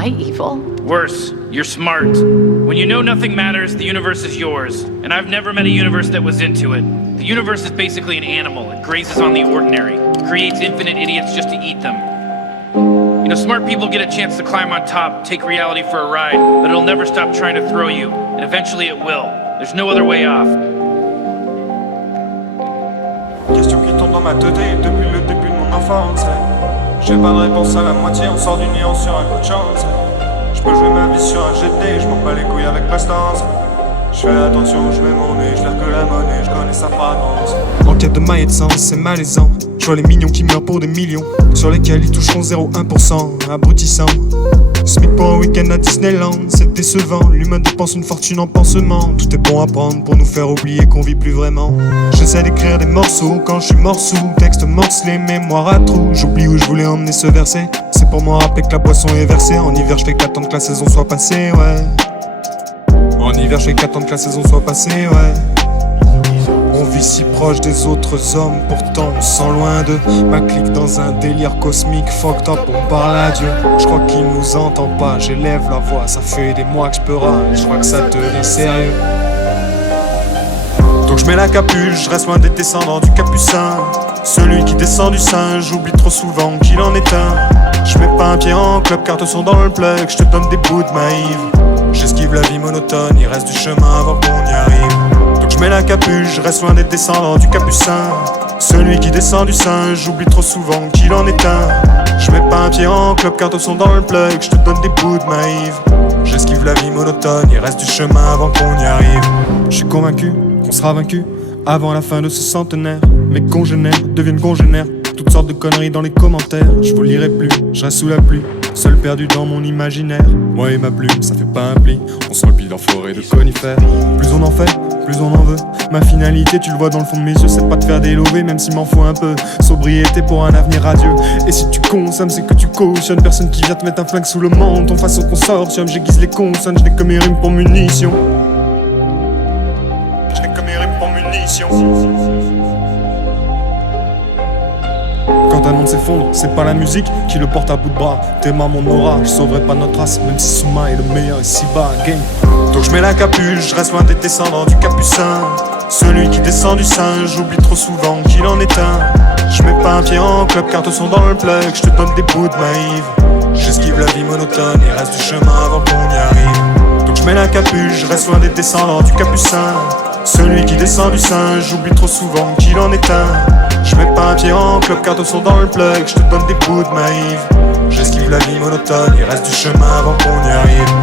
I evil? Worse, you're smart. When you know nothing matters, the universe is yours. And I've never met a universe that was into it. The universe is basically an animal. It grazes on the ordinary. It creates infinite idiots just to eat them. You know, smart people get a chance to climb on top, take reality for a ride, but it'll never stop trying to throw you. And eventually it will. There's no other way off. Question qui tombe dans ma tête depuis le début de mon enfance. J'ai pas de réponse à la moitié, on sort du néant sur un coup de chance. Je peux jouer ma vie sur un GT, je m'en bats les couilles avec prestance. Je fais attention où je mets mon nez, je l'air que la monnaie, je connais sa fragrance. En quête de maille et de sens, c'est malaisant. Je vois les millions qui meurent pour des millions, sur lesquels ils toucheront 0,1%, abrutissant. SMIC pour un week-end à Disneyland, c'est décevant. L'humain dépense une fortune en pansement. Tout est bon à prendre pour nous faire oublier qu'on vit plus vraiment. J'essaie d'écrire des morceaux quand je suis mort sous texte morcelé, mémoire à trous. J'oublie où je voulais emmener ce verset. C'est pour me rappeler que la boisson est versée. En hiver je fais qu'attendre que la saison soit passée, ouais. En hiver je fais qu'attendre que la saison soit passée, ouais. On vit si proche des autres hommes, pourtant on sent loin d'eux. Ma clique dans un délire cosmique, fucked up, on parle à Dieu. Je crois qu'il nous entend pas, j'élève la voix, ça fait des mois que je peux râler, je crois que ça devient sérieux. Donc je mets la capuche, je reste loin des descendants du capucin. Celui qui descend du singe, j'oublie trop souvent qu'il en est un. Je mets pas un pied en club, cartes sont dans le plug, je te donne des bouts de maïve. J'esquive la vie monotone, il reste du chemin avant qu'on y arrive. Donc je mets la capuche, je reste loin des descendants du capucin. Celui qui descend du singe, j'oublie trop souvent qu'il en est un. Je mets pas un pied en club, cartes sont dans le plug, je te donne des bouts de maïve. J'esquive la vie monotone, il reste du chemin avant qu'on y arrive. Je suis convaincu qu'on sera vaincu avant la fin de ce centenaire. Mes congénères deviennent congénères, toutes sortes de conneries dans les commentaires. Je vous lirai plus, je reste sous la pluie, seul perdu dans mon imaginaire. Moi et ma plume, ça fait pas un pli, on se replie dans forêt de conifères. Plus on en fait, plus on en veut. Ma finalité, tu le vois dans le fond de mes yeux, c'est pas de faire des lovés, même s'il m'en faut un peu. Sobriété pour un avenir radieux. Et si tu consommes, c'est que tu cautionnes. Personne qui vient te mettre un flingue sous le menton face au consortium. J'aiguise les consonnes, je n'ai que mes rimes pour munitions. Je n'ai que mes rimes pour munitions. Quand un monde s'effondre, c'est pas la musique qui le porte à bout de bras. T'es ma mon aura, je sauverai pas notre race, même si Souma est le meilleur ici bas, game. Donc je mets la capuche, je reste loin des descendants du capucin. Celui qui descend du singe, j'oublie trop souvent qu'il en est un. Je mets pas un pied en club, cartes sont dans le plug, je te donne des bouts de maïve. J'esquive la vie monotone, il reste du chemin avant qu'on y arrive. Donc je mets la capuche, je reste loin des descendants du capucin. Celui qui descend du singe, j'oublie trop souvent qu'il en est un. Je mets pas un pied en club, cartes sont dans le plug, je te donne des bouts de maïve. J'esquive la vie monotone, il reste du chemin avant qu'on y arrive.